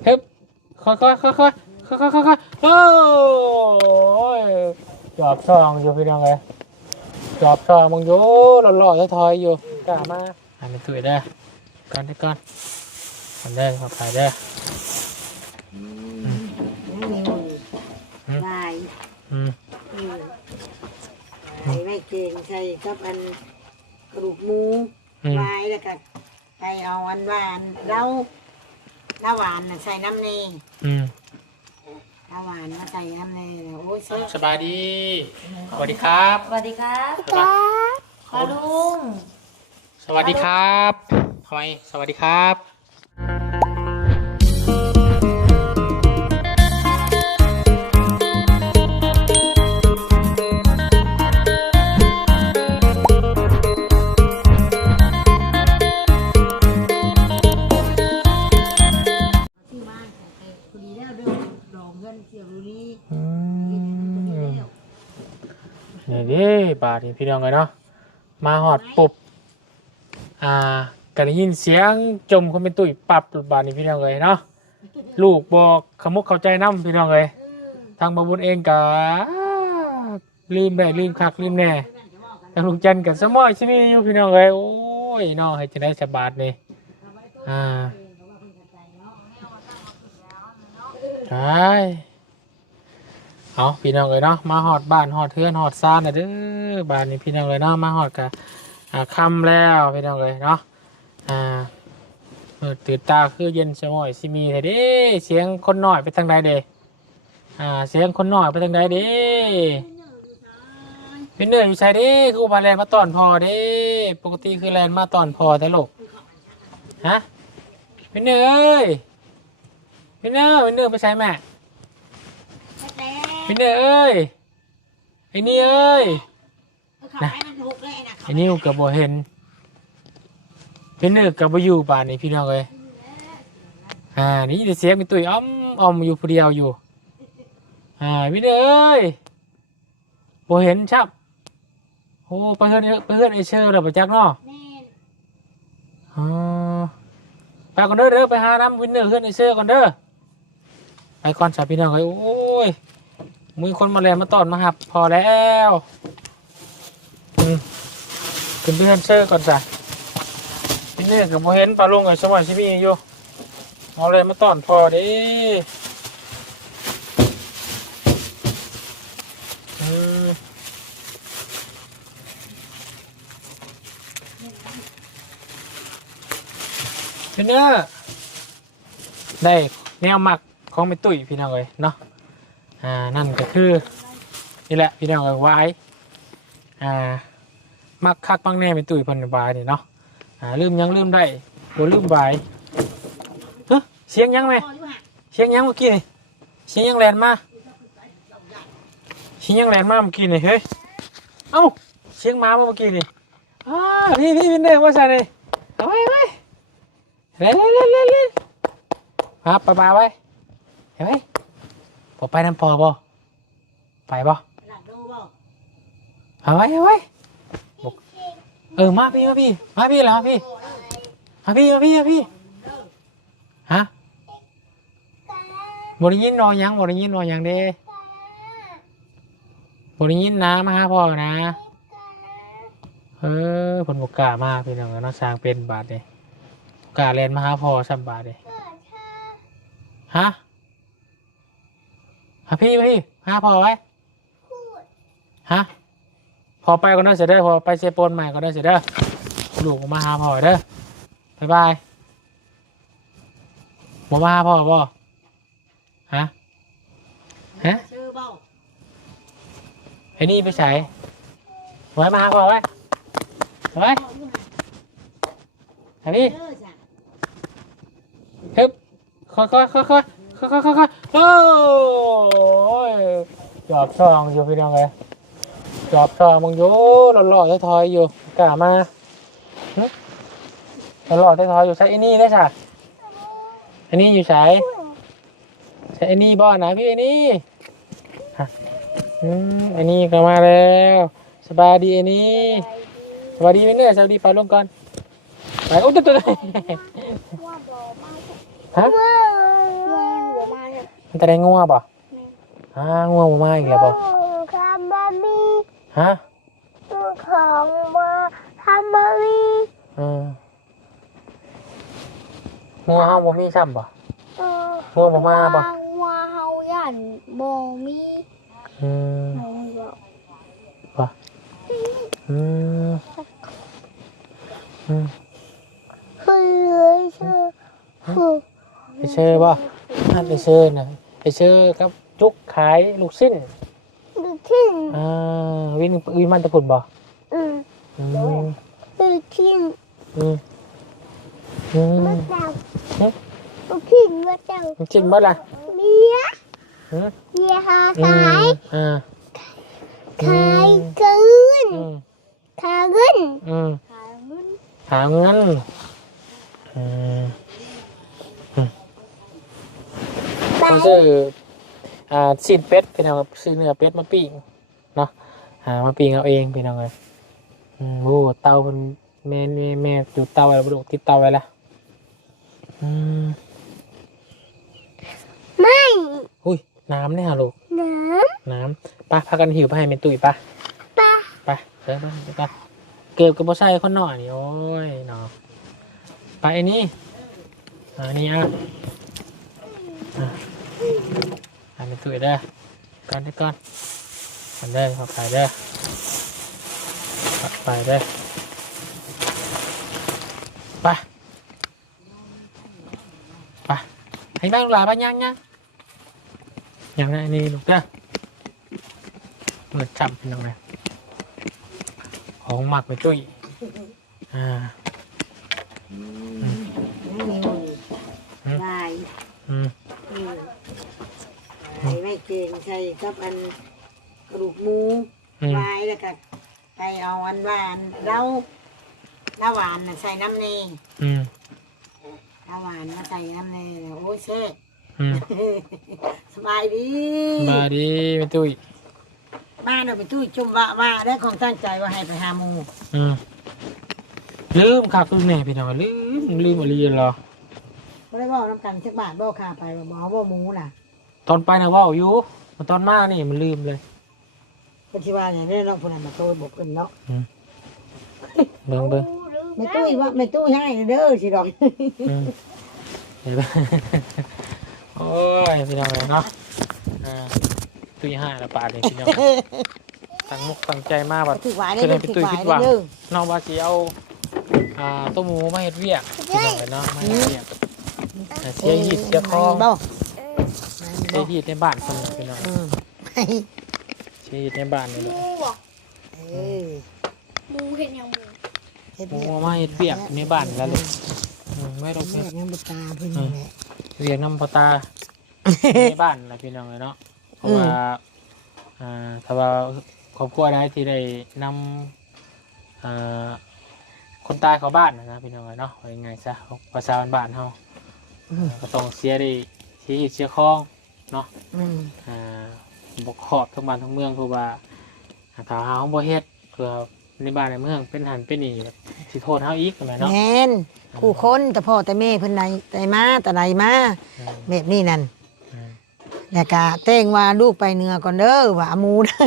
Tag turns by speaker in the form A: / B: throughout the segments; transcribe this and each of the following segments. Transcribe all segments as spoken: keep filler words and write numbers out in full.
A: เฮ้ยค่อยค่อยค่อยค่อยค่อยค่อยค่อยค่อยโอ้ยจอบช่องอยู่พี่น้องเลยจอบช่องมึงอยู่หล่อๆถอยๆอยู่กล้ามาอันนี้ตุ้ยได้ก่อนได้ก่อนอันได้ขอขายได้
B: ลาย
A: อืม
B: ใส่ไม่เก่งใส่กับอันกระดูกหมูลายแล้วก็ไปเอาอันหวานเราน้าหวานน่ะใส่น้ำเนย
A: อืม
B: น้าหวานมาใส่น้ำเนยแล้วโอ้ยเสีย
A: สบายดีสวัสดีครับ
C: สวัสดีครับครับพ่อลุง
A: สวัสดีครับทำไมสวัสดีครับ
B: ที่บ้านแต่พอดีแล้วเรื่องดอกเงินเสียบุรี
A: อื
B: พอดี
A: ม
B: แล้ว
A: นี่ดิบาทนี่พี่น้องเลยเนาะมาหอดปุบอ่าก็ได้ยินเสียงจมเขาเป็นตุ้ยปับบาทนี่พี่น้องเลยเนาะลูกบอกขมุกเข้าใจน้ำพี่น้องเลยทางบาบุญเองก็ลืมได้ลืมคักลืมแน่ทางลุงจันทร์กับสมอยชิมีอยู่พี่น้องเลยโอ้ยเนาะให้จะได้สบาทนี่อ่าใช่เอาพี่น้องเลยเนาะมาหอดบ้านหอดเทือนหอดซ่านนะเด้อบ้านนี้พี่น้องเลยเนาะมาหอดกับอ่าคำแล้วพี่น้องเลยเนาะอ่าเปิดตื่นตาคือเย็นสมอยชิมีเถอะเด้เสียงคนหน่อยไปทางใดเด้อ่าเสียงคนหน่อยไปทางใดเด้พี่เหนื่อยอยู่ใช่เด้คือพาแลนมาตอนพอเด้ปกติคือแลนมาตอนพอแต่ลูกฮะพี่เหนื่อยพี่เหนื่อยพี่เหนื่อยไปใช้แม่พี่เหนื่อยเอ้ยไอ้นี่เอ้ยนะไอ้นี่เกับบ่เห็นพี่เหนื่อยเกับบ่อยู่ป่านนี้พี่น้องเลยอ่านี่เดี๋ยวเสียงเป็นตุ้ยอ้อมอ้อมอยู่ผู้เดียวอยู่อ่าพี่เหนื่อยเอ้ยบ่เห็นชับโอ้ไปเพื่อนไปเพื่อนไอเชอร์เราไปจักเนาะอ๋อไปก่อนเด้อเด้อไปหาน้ำวินเนอร์เพื่อนไอเชอร์ก่อนเด้อไปก่อนสาพี่น้องเลยโอ้ยมือคนมาแลนมาตอนมาหับพอแล้วอืมขึ้นไปเพื่อนเชอร์ก่อนจ้ะวินเนอร์กับโมเห็นปลาลงกับสมัยชิมีอยู่เอาเลยมาตอนพอดิอืมพี่เนอร์ได้แนวหมักของเป็นตุ้ยพี่น้องเลยเนาะอ่านั่นก็คือนี่แหละพี่น้องเลยไว้อ่ามักคักปังแน่เป็นตุ้ยพันบายนี่เนาะอ่าลืมยังลืมได้บ่ลืมบายเฮ้ยเสียงยังไหมเสียงยังเมื่อกี้นี่เสียงยังแลนมาเสียงยังแลนมาเมื่อกี้นี่เฮ้ยเอ้าเสียงมาเมื่อกี้นี่อ้าพี่พี่พี่เนอร์ว่าใช่เลยเอาไว้ไว้เล่นเล่นเล่นเล่นเล่นครับไปมาไว้เห็นไหมพอไปน้ำพอบ่ไปบ่เอาไว้เอาไว้เออมาพี่มาพี่มาพี่แล้วพี่มาพี่มาพี่มาพี่ฮะบริยินนอนยังบริยินนอนยังเด้บริยินนะมาหาพ่อนะเออผลบุกกามากพี่น้องน้องช้างเป็นบาทเลยกาเรียนมาหาพ่อสัมบาทเลยฮะฮะพี่พี่หาพ่อไว้ฮะพอไปก็ได้เสร็จได้พอไปเซโปนใหม่ก็ได้เสร็จได้ลูกมาหาพ่อเด้อบ๊ายบายบ่มาหาพ่อบ่ฮะฮะไอ้นี่ไปใส่ไว้มาหาพ่อไว้ไว้ไอ้พี่ฮึบค่อยค่อยค่อยค่อยค่อยค่อยค่อยโอ้ยจอบช่องอยู่พี่น้องเลยจอบช่องมึงอยู่หล่อๆถอยๆอยู่กล้ามาหล่อๆถอยๆอยู่ใช้ไอ้นี่ได้ใช่ไอ้นี่อยู่ใช้ใช้ไอ้นี่บ่อนะพี่ไอ้นี่อืมไอ้นี่ก็มาแล้วสบายดีไอ้นี่สบายดีไหมเนี่ยสบายดีไปลงก่อนไปโอ้ตัวตัวฮะมันจะได้งัวบ่อ่างัวบ่มาอีกแล้วบ่
C: คาบาบี
A: ฮะ
C: ของบัวคาบาบี
A: อืมงัวเฮาบ่มีซ้ำบ่
C: เออ
A: งัวบ่มาบ่
C: วัวเฮายันบ่มี
A: อืม
C: เฮาบอก
A: บ่อืมอืม
C: เฮ้ยเชื่อคือ
A: ไปเชื่อบ่ถ้าไปเชื่อน่ะไปเชื่อกับจุกขายลูกชิ้น
C: ดูทิ้ง
A: อ่าวินวินมันตะพุ่นบ่
C: อืม
A: อืม
C: ดูทิ้ง
A: อืมอืม
C: มาเจ้าดูทิ้งมาเจ้า
A: ลูกชิ้นบ่ล่ะ
C: เมีย
A: หือ
C: เมียหา
A: อื
C: ขาม ย
A: อ่า
C: ขายเกิน
A: อืม
C: ขายเงิน
A: อืม
C: ขายเงิน
A: หาเงินอืมอืม
C: ไป
A: เขาซื้ออ่าซีนเป็ดพี่น้องครับซื้อเนื้อเป็ดมาปิ้งเนาะหามาปิ้งเอาเองพี่น้องเลยอืมโอ้เตาเป็นแม่แม่แม่จุดเตาไว้แล้วบุกติดเตาไว้ละอืม
C: ไม่
A: อุ้ยน้ำเนี่ยลูก
C: น้
A: น้ำไป้าพากันหิวไปให้เมนตุ้ยไป้า
C: ำปลา
A: ไปเดินไปไปกันเก็บกับโบไซคนหน่อยนี่โอ้ยเนาะไปอันนี้อันนี้อ่ะอ่ะให้เมนตุ้ยเด้อก่อนเด้อก่อนมันเด้อเข้าไปเด้อไปเด้อไปไปให้บ้างหลาบ้างยังยังยังไงนี่ลูกเด้อเปิดจับเป็นยังไงของหมักไปจุ้ยอ่า
B: ลาย
A: อืม
B: ใส่ไม่เก่งใส่กับอันกระดูกหมู
A: อืม
B: ลายแล้วก็ไปเอาอันหวานเล้าเล้าหวานน่ะใส่น้ำเนย
A: อืม
B: เล้าหวานมาใส่น้ำเนยแล้วโอ้ยเช่
A: อืม
B: สบายดี
A: มาดีไปจุ้ย
B: บ้านเราไปตู้จุ่มว่าว่าได้ของตั้งใจว่าให้ไปหาหมู
A: อืมลืมขับลืมแน่พี่น้องลืมลืมอะไรเหรอ
B: ก็ได้บอกน้ำกันสักบาทบอกค่าไปว่าหมอว่าหมูน่ะ
A: ตอนไปนะว่าอยู่มาตอนมานี่มันลืมเลย
B: เป็นที่ว่าอย่างนี้น้องคนนั้นมาโตบอกกันเนาะ
A: เบิ่งเบิ่ง
B: ไม่ตู้ว่าไม่ตู้ให้เด้อสิดอก
A: อืมเห็นปะโอ้ยพี่น้องเลยเนาะอ่าตุยห้าละปาดเลยพี่น้องตั้งมุกตั้งใจมากแบบ
B: ถือหวายได้
A: คือ
B: เด้
A: ให้
B: อ
A: พี่
B: ถื
A: ตุ้
B: อย หวา
A: คิ
B: ย
A: ดหวัง
B: ได้เด้อ
A: น้องว่าสิเอาอ่าต้มหมูมาเฮ็ดเวียกพี่น้องเลยเนาะมาเฮ็ดเวียกแต่เสียหีดเสียคอง
B: บ่
A: เสียหีดในบ้านคนนึงพี่น้อง
B: อืม
A: เสียหีดในบ้านนี่แหละ
C: บูบอก
B: เออ
C: บูเห็นยังบู
B: เฮ็ด
A: หมู
B: เวียก
A: มาเฮ็ดเวียกในบ้านแล้วลูกอืมไม่ต้อง
B: เฮ็
A: เฮ็
B: ด
A: ด
B: ยังบ่ตาเพิ่นนี่แหละ
A: เวียกน้ำพอตาในบ้านแหละพี่น้องเลยเนาะเพราะว่าอ่าถ้าว่าครอบครัวใดที่ได้นำอ่าคนตายเข้าบ้านนะนะพี่น้องเลยเนาะว่ายังไงซะภาษาบ้านๆเฮา
B: อืม
A: ก็ต้องเสียได้เสียหีดเสียคองเนาะ
B: อืม
A: อ่าบกขอบทั้งบ้านทั้งเมืองเพราะว่าถ้าหาของบ่เฮ็ดเพื่อในบ้านในเมืองเป็นหันเป็นนี่สิโทษเฮาอีกใช่ไหมเนาะ
B: แม่นผู้คนแต่พ่อแต่แม่เพิ่นใดแต่มาแต่ใดมา
A: อืม
B: แบบนี้นั่น
A: อืม
B: แล้วก็เต้งว่าลูกไปเหนือก่อนเด้อว่าหมูเด้อ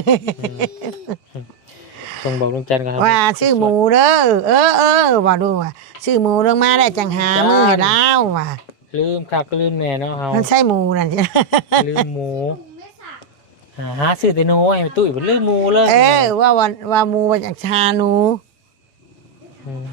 A: ส่งบอกลุงจันทร์กันครับ
B: ว่าชื่อหมูเด้อเออเออว่าดูว่าชื่อหมูเรื่องมาได้จังหามือให้เล่าว่า
A: ลืมคักก็ลืมแน่เนาะเฮา
B: มันใช่หมูนั่นใช่
A: ลืมหมูหาหาซื้อแต่โน้ยไปตุ้ยมันลืมหมูเลย
B: เออว่าวันว่าหมูมาจากชาหนู
A: ม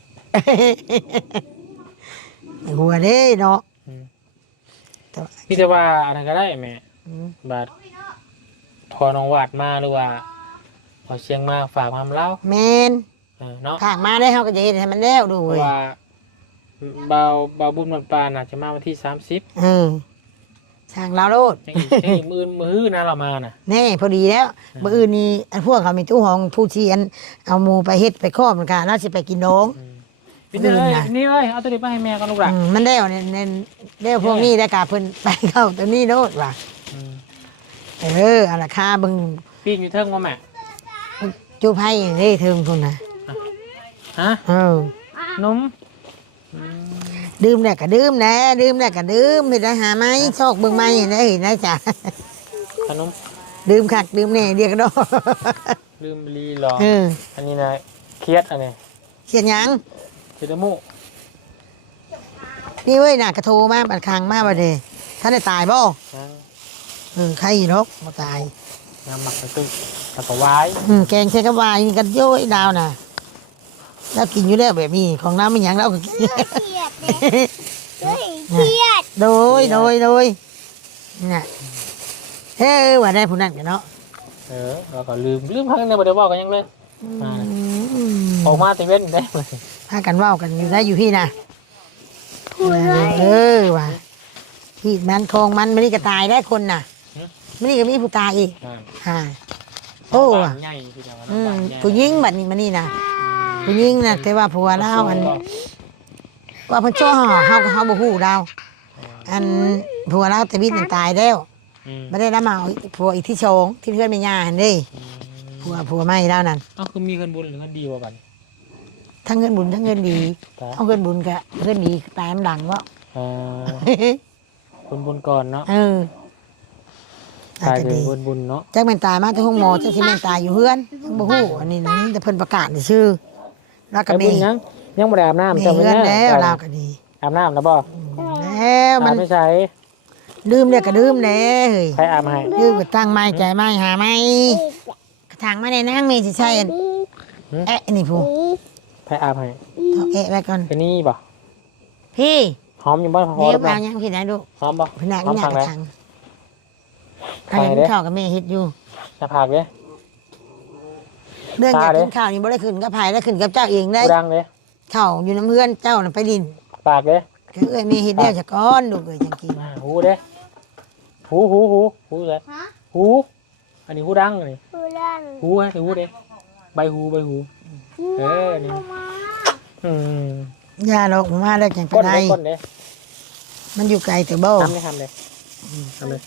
B: หัวเด้เนาะ
A: อืม
B: แต่ว่า
A: พี่จะว่าอันนั้นก็ได้แม่
B: อืม
A: บาดพอน้องวาดมาหรือว่าพอเชียงมาฝากความเล่า
B: แมน
A: เออเนาะ
B: ผากมาได้เขาก็จะเห็นให้มันแล้วดู
A: เพ
B: เว้
A: ราะ
B: ย
A: ว่าเบาเบาบุญมันปานอาจจะมาวันที่สามสิบ
B: เออช่างเราโลด
A: ยังอีกยังอีกมือมือนะเรามาน่ะ
B: แน่พอดีแล้วเมื่ออื่นนี้อันพวกเขามีตู้ห้องผู้เชียนเอาหมูไปเฮ็ดไปครอบมันกันน่าจะไปกินน้อง
A: อืมพี่เต้ย
B: ลืมนะ
A: นี่เอ้ยเอาตัวนี้ไปให้แม่กันลูกหล่ะ
B: อืมมันได้เนี่ยเนี่ยได้พวกนี้ได้กาเพิ่นไปเข้าตัวนี้โนดว่ะ
A: อืม
B: เออเอาราคาเบิ่ง
A: ปีนอยู่เทิงว่าแม่
B: จูไพ่ได้เทิงพุ่นน่ะ
A: ฮะ
B: เออ
A: นม
B: ดื่มแน่ก็ดื่มแน่ดื่มแน่ก็ดื่มไม่ได้หาไหมซอกเบิ่งไหมได้เห็นได้จ้ะ
A: ขนม
B: ดื่มคักดื่มแน่เดียวกันดอก
A: ลืมลีหรอ
B: เออ
A: อันนี้นะเครียดอันนี้
B: เขียนหยัง
A: เครียดมู
B: นี่เว้ยน่ะกระโทรมาบัดคางมาบัดเดท่านได้ตายบ่
A: นั่ง
B: เออใครอีนกบ่ตาย
A: น้ำหมักกระตุ้นแล้วก็ไว้
B: อืมแกงใส่กระวายนี่กันโย้ยดาวน่ะแล้วกินอยู่แล้วแบบนี้ของน้ำมันหยังเราก็กิน
C: เครียดเลยเฮ้ยเครียด
B: โดยโดยโดยน่ะเฮ้ยว่าได้ผู้นั้นกันเนาะ
A: เออแล้วก็ลืมลืมพักในบริวารกันยังเลย มาเลย
B: อืม
A: ออกมาแต่เว้นได้เลย
B: พากันเว้ากันอยู่ได้อยู่พี่นะเออว่ะพี่มันคองมันไม่นี่ก็ตายได้คนน่ะไม่นี่ก็มีผู้ตายอีก
A: อ่า
B: ฮ่าโอ้
A: บ้า
B: ว่ะ
A: นใหญ่ที่เดียวกัน
B: อืม
A: บ้านใหญ่
B: ผู้หญิงบัดนี้มานี่นะผู้หญิงน่ะแต่ว่าผัวเล่าอันว่าเพิ่นจ้อเฮาก็เฮาบ่ฮู้ดาวอันผัวเล่าแต่วิทย์นั่นตายแล้ว
A: อืม
B: บ่ได้รับมาเอาผัวอีกที่สองที่เพื่อนแม่ย่าหั่นเด้ผัวผัวใหม่แล้วนั่น
A: เอ้าคือมีเงินบุญหรือเงินดีกว่ากัน
B: ทั้งเงินบุญทั้งเงินดี
A: แต่
B: เอาเงินบุญก็เงินดีตายมันหลังวะ
A: เอ่อบุญบุญก่อนเนาะ
B: เออ
A: ตาย
B: ก็
A: เลย
B: ดี
A: บุญบุญเนาะ
B: จักแม่นตายมาที่ห้องหมอจักสิแม่นตายอยู่เฮือนทั้งบ่ฮู้อันนี้นะแต่เพิ่นประกาศชื่อแล้วก็
A: ไอ้
B: มี
A: บุญยังยังบ่ได้อาบน้ำ
B: มี
A: จำไว้
B: เฮือน
A: นะ
B: แล้วลาวก็ดี
A: อาบน้ำแล้วบ่
B: แล้วมัน
A: อาบไม่ใช่
B: ดื่มเนี่ยก็ดื่มแน่เฮ้ย
A: ใครอาบให้
B: ดื่มก็ตั้งไม้ใจไม้หาไม้กระถางมาได้นั่งมีสิใช่อันแอะนี่ผู้
A: ใครอาบให้
B: เอาแอะไว้ก่อน
A: เป็นนี่บ่
B: พี่
A: หอมอยู่บ้านพอ
B: เดี๋ยว
A: แล้วบ่
B: เอายังพี่ไหนดู
A: หอมบ่
B: พี่ไหน
A: หอม
B: นี่
A: ทาง
B: ก
A: ไหน
B: ระถางใครกินข้าวกับแม่เฮ็ดอยู่
A: หน้าผากเลย
B: เรื่องอยาก
A: ตาเด้
B: กินข้าวนี่บ่ได้ขึ้นกับไผได้ขึ้นกับเจ้าเองได้
A: กูดังเลย
B: ข้าวอยู่น้ำเพื่อนเจ้าน่ะไปดิน
A: ปากเลย
B: ก็เอ้ยแม่เฮ็ดแล้วจะก้อนลูกเอ้ยจังกิน
A: อ่าหูเด้หูหูหูหูเลยหูอันนี้หูดังอันนี้
C: ผู้ดัง
A: หูฮะหูเด้ใบหูใบหูเออนี่อืม
B: ยาดอกมาแล้วจังไป
A: ก้น
B: ได้
A: เด้ก้นเด้
B: มันอยู่ไกลแต่บ่
A: ทำเลยทำเลยทำเลย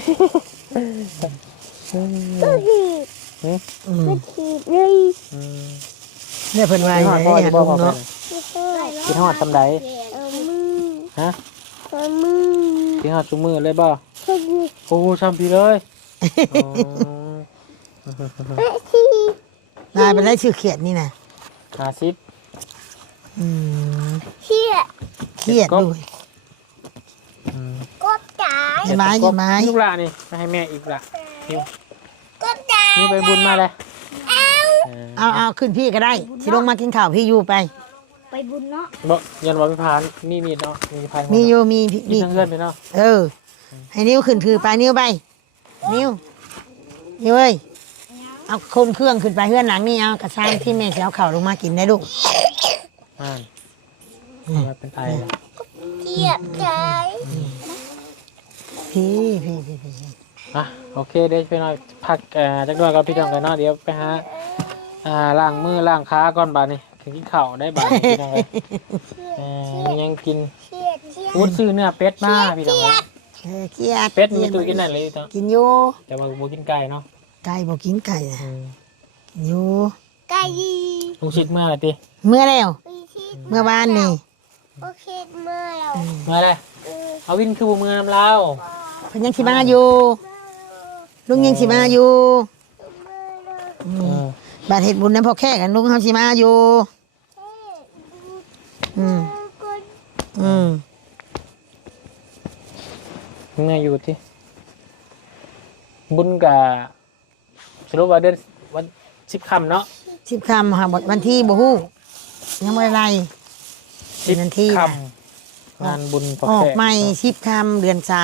C: ก็ถีบ
B: อืม
C: ก็ถีบเลย
A: อืม
B: เนี่ยเพิ่นว่า
A: คิด
B: อ
A: ฮ
B: ย่า
A: อด
B: ง
A: พ่อ
B: นี้
A: จะบอกพ่อ
B: ลุงเนาะ
A: คิดฮอดทำได
C: เอามือ
A: ฮะ
C: เอามือ
A: คิดฮอดจุมือเลยบ่
C: ก็ถีบ
A: โอ้ชำพีเลยอ๋อ
C: ก็ถีบ
B: นายไปได้ชื่อเขียดนี่นะ
A: ห้าสิบ
B: อืม
C: เชี่ย
B: เครียดด้วย
A: อืม
C: กบจ๋า
B: อย่าไม้อย่าไม้
A: ลูกละนี่มาให้แม่อีกละนิ้ว
C: กบจ๋า
A: นิ้วไปบุญมาเลยเออ
B: เอาเอาขึ้นพี่ก็ได้สิลงมากินข้าวพี่อยู่ไป
C: ไปบุญเนาะ
A: บ่ยันว่าพิพานมีมีดเนาะมีพาน
B: มีอยู่มีพี่
A: มี
B: มี
A: ทั้งเพื่อนไปเนาะ
B: เออ ให้นิ้วขึ้นถือไปนิ้วไปนิ้วนิ้วเอ้ยเอาคนเครื่องขึ้นไปเพื่อนหลังนี่เอากระซ้างที่แม่สิเอาข้าวลงมากินได้ลูก
A: อ่ามาเป็นไอเลย
C: เจี๊ยบใจ
B: พี่พี่พี่พี่
A: อ่ะโอเคเดี๋ยวไปหน่อยพักเอ่อจักหน่อยกับพี่น้องกันเนาะเดี๋ยวไปหาอ่าล้างมือล้างขาก่อนบาดนี้กินข้าวได้บาดนี้พี่น้องเลยเอ่อมียังกิน
C: เชี่ยเชี่ย
A: พูดซื้อเนื้อเป็ดมาพี่น้องเลย
B: เออเครียด
A: เป็ดมีตู้กินนั่นเลยจ้ะ
B: กินอยู่
A: แต่ว่าบ่กินไก่เนาะ
B: ไก่บอกกินไก่นะ
A: อืม
B: กินอยู่
C: ไก่ยี
A: ลุงชิดเมื่อไหร่ติ
B: เมื่อแล้ว
C: ไปที่
B: เมื่อวานนี่
C: โอเคเมื่อเรา
A: เมื่อไหร
C: เออ
A: เอาวินคือบ่เมื่อน้ำเล้า
B: เพิ่นยังสิมาอยู่ลุงยังสิมาอยู่อื
A: เอ
B: ม
A: อบ
B: าดเฮ็ดบุญนั้นพอแค่กันลุงเฮาสิมาอยู่ อืมอืม
A: เมื่ออยู่ที่บุญกับสรุปว่าเดือนวันสิบค่ำเนาะ
B: สิบคำหาบทวันที่บ่ฮู้ยังบ่ได้ไล่
A: สิบ
B: วันที่
A: ค่
B: น่ะ
A: ำงานบุญพอ
B: ออก
A: แค่
B: ใหม่สิบคำเดือนสาม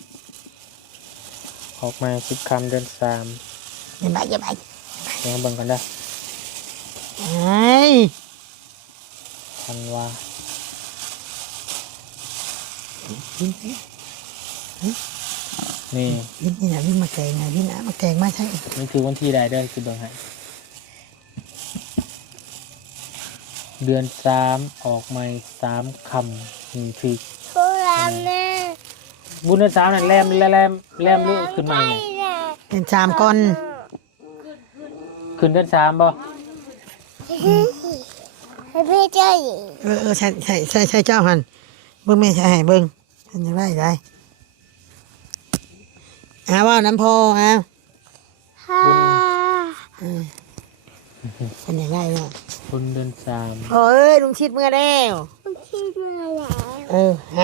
A: ออกมาสิบค่ำเดือนสาม
B: อย่าไปอย่าไป
A: ยังเบิ่งกันได้
B: เอ้ย
A: ทันว่านี่
B: ลิ้นนี่นะลิ้นมาแกงนะลิ้นนะมาแกงมาใช่
A: นี่คือวันที่ใดเดือนคือเบิ่งให้เดือนสามออกมาสามคำนี่คือ
C: โครามนะ
A: บุญเดือนสามนั่นแรมแรมแรมเลือกขึ้นมาเนี่ย
B: เดือนสามก่อน
A: ขึ้นเดือนสามบ่
C: ให้พี่เจ้าหญิง
B: เออเออใช่ใช่ใช่ใช่เจ้าหันเบิ่งแม่ใช่ให้เบิ่งเป็นยังไงได้อาว่าน้ำพอเอา
C: ฮ่า
B: เป็นยังไงเนาะ
A: คนเดินสาม
B: โอ้ยลุงชิดเมื่อแล้ว
C: มันคิดมาแล้ว
B: เออหา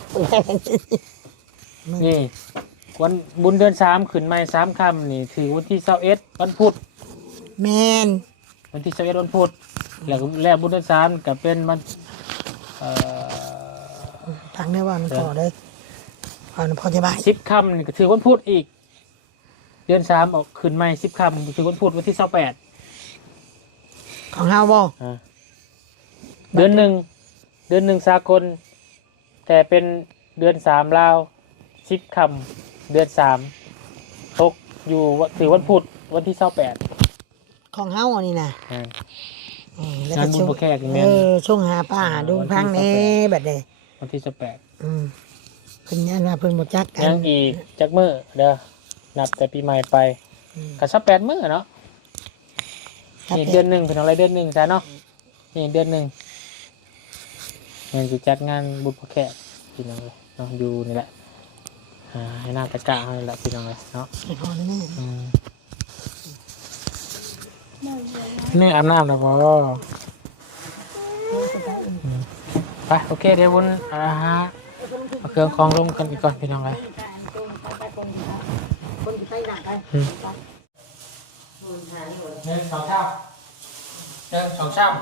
A: นี่วันบุญเดือนสามขึ้นใหม่สามค่ำนี่ถือวันที่เสาร์เอ็ดวันพุธ
B: แมน
A: วันที่เสาร์เอ็ดวันพุธแล้วก็แล้วบุญเดือนสามก็เป็นวันเอ่อ
B: ทางได้ว่าน้ำพอเลยพอน้ำพอจะบาย
A: สิบค่ำนี่ก็ถือวันพุธอีก เดือนสามออกขึ้นใหม่สิบค่ำถือวันพุธวันที่เสาร์แปด
B: ของเฮาบ่
A: อ่าเดือนหนึ่งเดือนหนึ่งสากล แต่เป็นเดือนสามลาวสิบค่ำเดือนสามตกอยู่วันถือวันพุธวันที่เสาร์แปด
B: ของเฮาอันนี้นะ
A: อ่า
B: อืมแล้ว
A: งา
B: ก็
A: นบุญ
B: ช่วง
A: บ่แขกนี่แม่
B: เอน อช่วงหาป้าหาดูพังแน่แบบเด้
A: วันที่สิบแปด
B: อืมเพิ่นยันว่าเพิ่นบ่จักกั
A: ยั
B: น
A: งอีกจักมือเด้อนับแต่ปีใหม่ไป
B: อืม
A: ก็สักแปดมือเนาะ
B: ครับ
A: นี่เดือนหนึ่งเป็นอะไรเดือนหนึ่งจ้ะเนาะนี่เดือนหนึ่งมันจะจัดงานบุญพระแขกพี่น้องเลยเนาะอยู่นี่แหละอ่าให้หน้าตะกร้าให้แหละพี่น้องเลยเนาะ
B: ให้พอแน่
A: อืมนี่อาบน้ำแล้วพออืมไปโอเคเดี๋ยววุ้นอ่าฮะเอาเครื่องคล้องลงกันอีกก่อนพี่น้องเลย
B: คนไปหนักไป
A: อืมหนึ่งสองสามหนึ่งสองสาม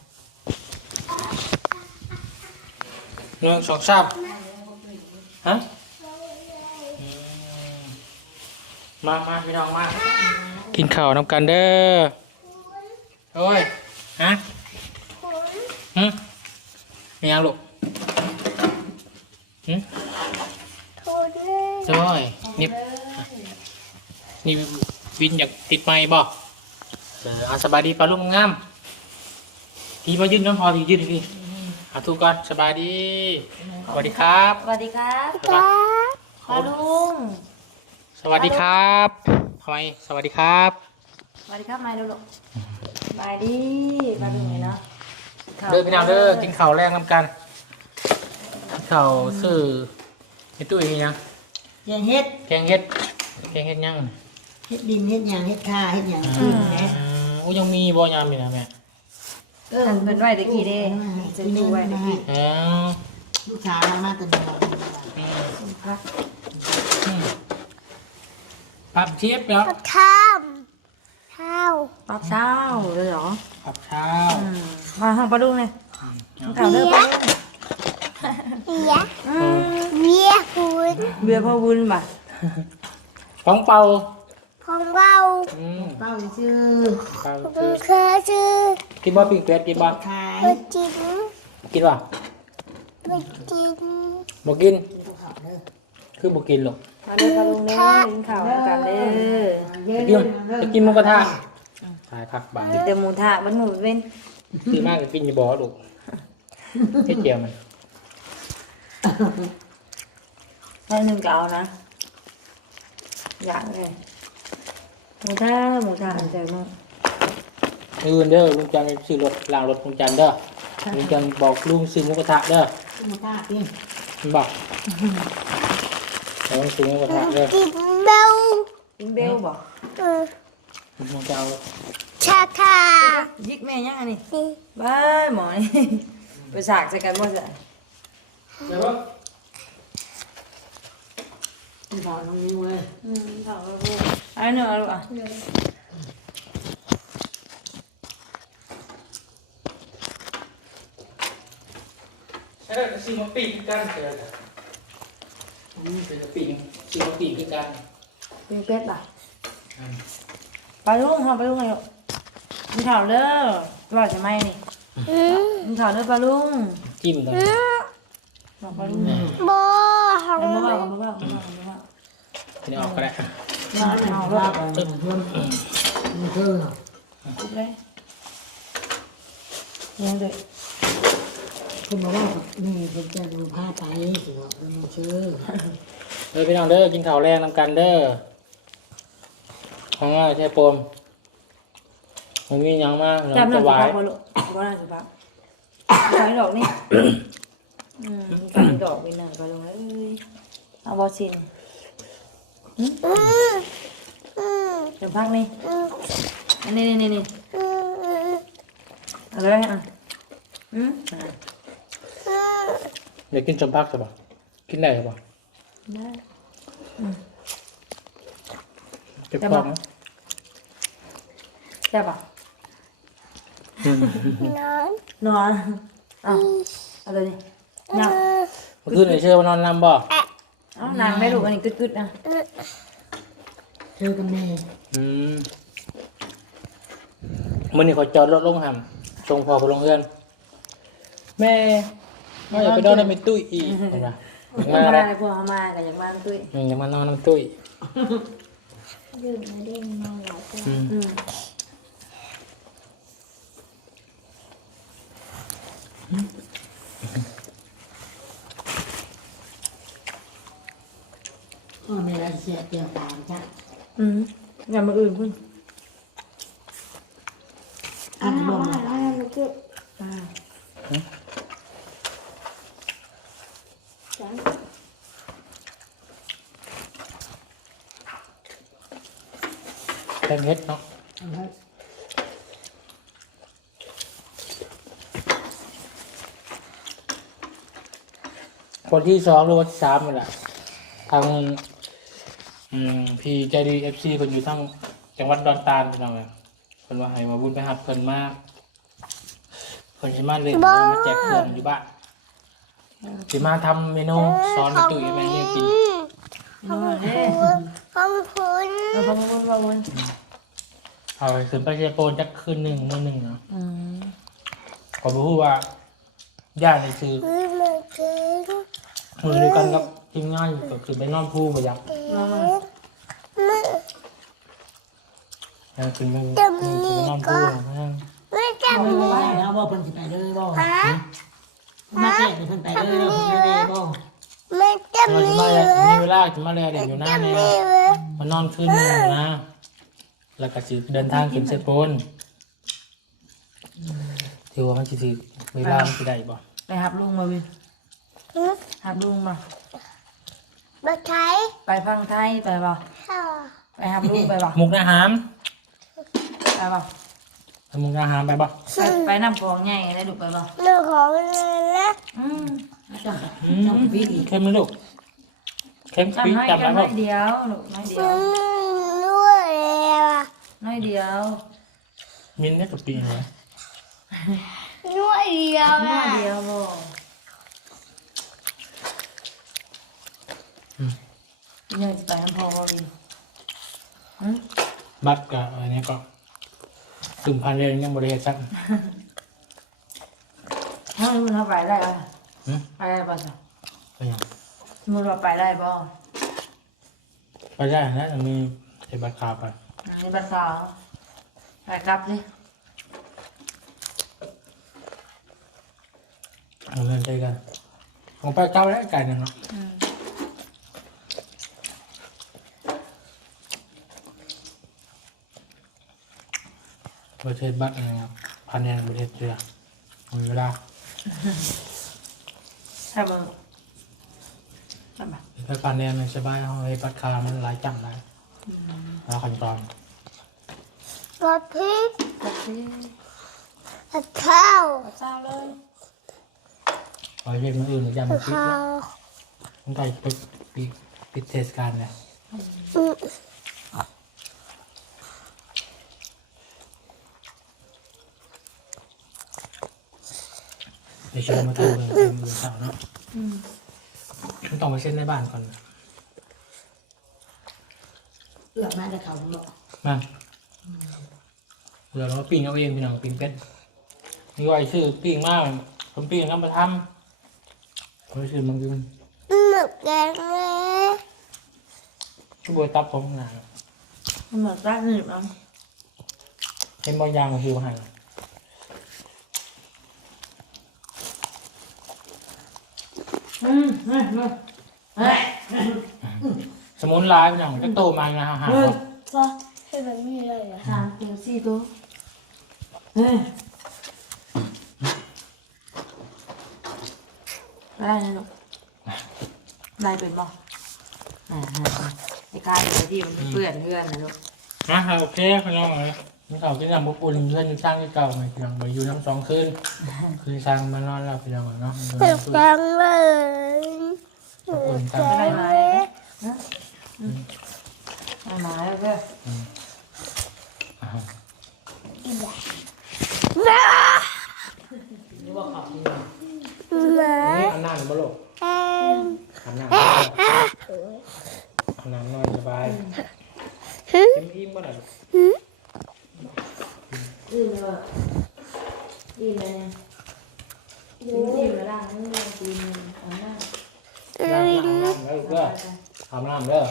A: หนึ่งสองสามฮะอืมมามาพี่น้องมากินข้าวน้ำกันเด้อโอ้ยฮะฮึมียังลูกฮึ
C: ทุนเลย
A: โอ้ยนี่นี่วินอยากติดไม้บ่เออเอาสบายดีปลาลูกงามพี่มายืนน้องพอพี่ยืนดิพี่เอาทุกคนสบายดีสวัสดีครับ
D: สวัสดีครับ
C: จ้า
D: ปาลุง
A: สวัสดีครับทำไมสวัสดีครับ
D: สวัสดีครับมาดูลูกสบายดีปาลุงเลยเนาะ
A: เดินพี่น้องเด้อกินข้าวแรงน้ำกันกินข้าวซื้อเฮ็ดตุ้ยยัง
B: แกงเฮ็ด
A: แกงเฮ็ดแกงเฮ็ดยัง
B: เฮ็ดดินเฮ็ดหยังเฮ็ดข้าเฮ็ดหยังขึ้นนะ
A: อ่าโอ้ยังมีบ่ยามอยู่นะแม่
B: เออ
D: อันเป็นไหวตะกี้เด้จะดูไหวตะกี้
A: เออ
B: ลูกสาวเรามาแต่เด็ก
A: อืม
D: พัก
A: อืมปรับเทียบแล้ว
C: กับข้ามข้าว
D: ปับเช้าเลยเหรอ
A: ปรับเช้า
D: อืมมาห้องปาลุงเลยข่าวเลิกปาลุง
C: เบีย
D: อืม
C: เบียคุณ
D: เบื่อพ่อบุญป่ะ
A: ป้องเป่า
C: ของเรา
A: อืม
B: เป้าชื่อ
A: เป่า
C: คุณเคยชื่อ
A: กินบ่ปิ้งเป็ดกินบ่
B: ขาย
C: ไม่กิน
A: กินบ่
C: ไม่กิน
A: บ่กินคือบ่กินหรอก
D: มาเด้อปาลุงเด้อกินข่าวกันเด้อ
A: ไปกินไปกินหมูกระทะตายคักบาด
D: กินแต่หมูทะมันหมูเว้น
A: ซื้อมากก็กินอยู่บ่ลูกเฮ็ดเจียวมัน
D: ได้หนึ่งเก่านะ อย่างเลยหมูทะหมูทะอันใจมาก
A: อื่นเด้อลุงจันทร์ซื้อรถล้างรถลุงจันทร์เด้อลุงจันทร์บอกลุงซื้อหมูกระทะเด้อ
B: ขึ้นมาป้าพี่
A: มันบอกเราต้องซื้อหมูกระทะเด้อ
C: กินเบล
D: กินเบลบอก
C: เออ
A: ลุงจะเอา
C: ชาคา
D: ยิกแม่ยังอันนี้
C: นี่
D: บ้ายหมอนี่ ไปสากใส่กันบ่ใส่
A: เดี๋ยวว่า
B: พี่สาวน้องนิ้วเว้ย
D: อืมถามว่าบ่อันนี้เอาลูกอ่ะ
A: เออซื้อมาปีกกันเถอะอืมซื้อมาปีกซื้อมาปีกกัน
D: เป็นเป็ดป่ะปลาลุงหอมปลาลุงไงลูกกินข้าวเด้อรอดจะไหมนี่
C: อืม
D: กินข้าวเด้อปลาลุง
A: จิ้มกัน
D: บอกปลาลุง
C: บอของ
D: เอา
C: เรา
D: มาว่าเอามาว่าเอามาว่า
A: ทีนี้ออกก็ได้
D: เอามาเอา
B: ป้า
D: ว่า
B: ไปเพื่อนมันคือ
D: ปุ๊บเลยยังเลย
B: คุณบอกว่านี่เป็นจะดูผ้าไปสิบอกเป็นชื่อ
A: เด้อพี่น้องเด้อกินข้าวแรงนำกันเด้อของง่ายใช่ปมมันมีหยังมาก
D: จำหน่
A: จะ
D: อย
A: ไหว
D: สุภาพบ่ลูกบ่น่าสุภาพไหวดอกนี่อืมการดอกไปหนึ่งก็ลงเลยเอาบอสินเดี๋ยวพักนี่อันนี้นี่นี่เอาเลยอ่ะอืม
A: อยากกินชมพักใช่ปะกินได้ใช่ปะ
D: ได้
A: เก็บของนะ
D: ได้ปะ
C: นอน
D: นอนอ่ะเอาเลยนี่ยัง
A: เมื่อคืนไอ้เชื่อว่านอนนำบ่
D: เอานางไม่รู้อันนี้กึดๆนะ
B: เธอกับแม่
A: อืมมื่อนี้เขาจอดรถลงหำชงพอไปลงเรือน แม่มาอย่าไปนอนในไม่ตุ้ยอีกเห็นปะอยาก
D: มา
A: มา
D: ได้
A: แล้ว
D: พวกเขามากับอย่างบ้านตุ้ย
A: อยากมานอนน้ำตุ้ย
C: ดื่มมาได้นอนหลับ
A: อืม
D: อืม
B: พ่อแม่เราเสียเตียวตามจ้ะ
D: อืมอย่ามาอื่นพุ่น
B: อันบ่มา
C: อะไรมันก็
D: อ่า
C: จัง
A: แค่เม็ดเนาะคนที่สองหรือว่าที่สามนี่แหละทางอืมพี่ใจดีเอฟซีคนอยู่ทั้งจังหวัดดอนตาลพี่น้องเลยคนว่าให้มาบุญไปหักเพิ่นมากคนที่มาเล่นมาแจกเครื่องอยู่บ้านที่มาทำเมนูสอนตุ้ยแม่เนี่ยกิน
D: นอนเด้
C: ขอบคุณ
D: เอาพอมาวนมาวน
A: เอาไปขึ้นไปเชียโปนจักคืนหนึ่งมื้อหนึ่งเนาะ
D: อืม
A: ก็รู้ว่าญาติในซื้อ
C: คือมันคือ
A: มือเดียวกันกับทีมงานก็คือไปนอนผู้ไปยัง
D: นอน
C: ไม่
A: ยังคือไปนอนผู้นั่ง
C: ไม่จำ
B: ไม่
C: เลย
B: ได้แล้วบ่เพิ่นสิไปเลยบ่
C: ฮะ
B: มาแจ้งให้เพิ่นไปเลยเพิ่นไปเลยบ่
C: ไม่จำ
A: เรา
C: เล
A: จะมาย มีเวลาจะมาแลเด็กอยู่หน้าแนว
C: เลย
A: มานอนขึ้นนึงนะ แล้วก็สิเดินทางขึ้นเซโปนถือว่ามันสิถือเวลามันสิได้บ่
D: ไปหับลุงมาวินหับลุงมา
C: มาใช้
D: ไปพังไทยไปป่ะ
C: ค่ะ
D: ไปหับลุงไปป่ะ
A: มุกอาหาร
D: ไปป่ะ
A: ไปมุกอาหารไปบ่
D: ไปไปนำของใหญ่ได้ดูไปป่ะ
C: หนูของเลยนะ
D: อืม
B: จ้ะ
A: อืมเข้มไหมลูกเข้ม
D: จำ
A: ปี๊ด
D: น้อย
A: จำ
D: กัน
A: ได้
D: น้
A: บ่
D: อยเดียวลูกน้อยเดี
C: ห
D: ย
C: นู
D: ว
C: ด้วยอ่ะ
D: น้อยเดียว
A: มินเนี่ยกับปีเลย
C: ด้วยเดียว
D: น้อ
C: อ่ะ
D: ยเดียวบ่ยังจะไปน้ำพอบ่วินอืม
A: บัตรกับอันนี้ก็ตุ่มพันเรียนยังบริเวณสัก
D: ถ้ามันเอาไปได้อะ
A: หืม
D: ไปได้ป่ะจ๊ะ
A: ไปยัง
D: มันว่าไปได้ป่ะ
A: ไปได้นะจะมีไอ้บัตรขาวไป
D: นี่ภาษาไปกลับดิ
A: เอาเงินใจกันผมไปเก้าแล้วไก่หนึ่งเนาะ
D: อืม
A: ประเทศบัตรอะไรครับพันเรียนประเทศเรือมีเวลา
D: ใช่ป่ะใช่ป่ะ
A: ถ้าพันเรียนมันสบายเอาไอ้บัตรขาวมันหลายจังหลายแล้วขั้นตอน
C: กระพริบ
D: กลับดิ
C: กระข้าว
D: เศร้าเลย
A: ไปเรียนมันอื่นหรือยังมันปิด
C: ข้า
A: แล้ว
C: ว
A: มันใกล้ปิดปิดปิดเทศกาลแล้ว
C: อืม
A: ในช่วงมาทำเมืองเป็นเมืองสาวเนาะ
D: อืม
A: มันต้องไปเส้นในบ้านก่อนนะ
B: เลือกมาแต่เขาบ่
A: มาเดี๋ยวเราปิ้งเอาเองพี่น้องปิ้งเป็ดนี่ว่าไอ้ชื่อปิ้งมากผมปิ้งน้ำมาทำผมชื่อมันคือ
C: หมึกแดงเลย
A: ช่วยตับผมหนา
D: มันเหมือนรักหนึบอ่ะ
A: เป็นบางอย่างคือหัน
D: อืมเฮ้ยเฮ้ย
A: สมุนไพรพี่น้องจะโตมานะฮะหา
D: เฮ้ย
C: ก็ให้แบบนี้เลยอ่ะ
D: สามตัวสี่ตัวเฮ้ยได้นะลูกได้เป็นบ่อ่าไอ้การที่มันเปื้อนเพื่อนนะลูก
A: นะโอเคพี่น้องเลยนี่เขาที่นำบุปุ่นเพื่อนสร้างที่เก่าไงพี่น้องไปอยู่น้ำสองคืนคืนสร้างมานอนแล้วพี่น้องเนาะ
C: จังเลย
A: บุญสร้าง
D: ได้มาเลยนะได้มาแล้วเพื่อน นี่ว่าขับนี่
C: หมา
A: นี่อันนั้นบ่ลูก
C: แอน
A: อันนั้นอันนั้นนอนสบายยิ้มยิ้มบ่ล่ะ
D: อืมเลยดีเลยดีดีเลยล่ะนี่ดีเลยอันนั้น
A: ล้างน้ำแล้วก็ทำน้ำเด้อ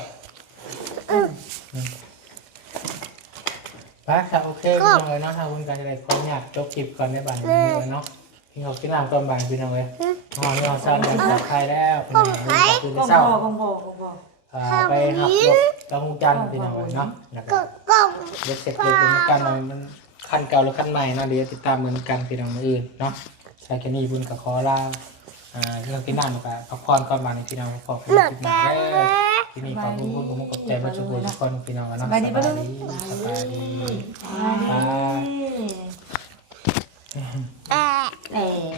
A: ไปค่ะโอเคพี่น้องเลยเนาะถ้าคุณการจะได้ความอยากจบคลิปก่อนในบ้านนี้เลยเนาะพี่เขากินน้ำก่อนบ่ายพี่น้องเลยนอนนอนซ่อนนอนจับใครแล้วพี่น้องเลยคืน
D: กอง
A: เศร้า
D: พอกองพอกองพอ
A: ไปหับรถกระหูจันพี่น้องเลยเนาะแล้วก็
C: ก็ก็
A: เดี๋ยวเสร็จเดี๋ยวเป็นการมันขั้นเก่าหรือขั้นใหม่เนาะเดี๋ยวติดตามเหมือนกันพี่น้องอื่นเนาะใส่แค่นี้บุญกับคอล่าอ่าเรื่องที่นั่นกับพักผ่อนก่อนมาในพี่น้องขอบคุณ
C: หนัก
A: ที่มา
C: จัง
A: แล้
C: เล
A: วย ที่นี่ขอบคุณคุณผมกับใจมาชุบทุกคนพี่น้องกันเนาะสบายดีสบายดี
D: ไป
C: แอะ
D: เอ๋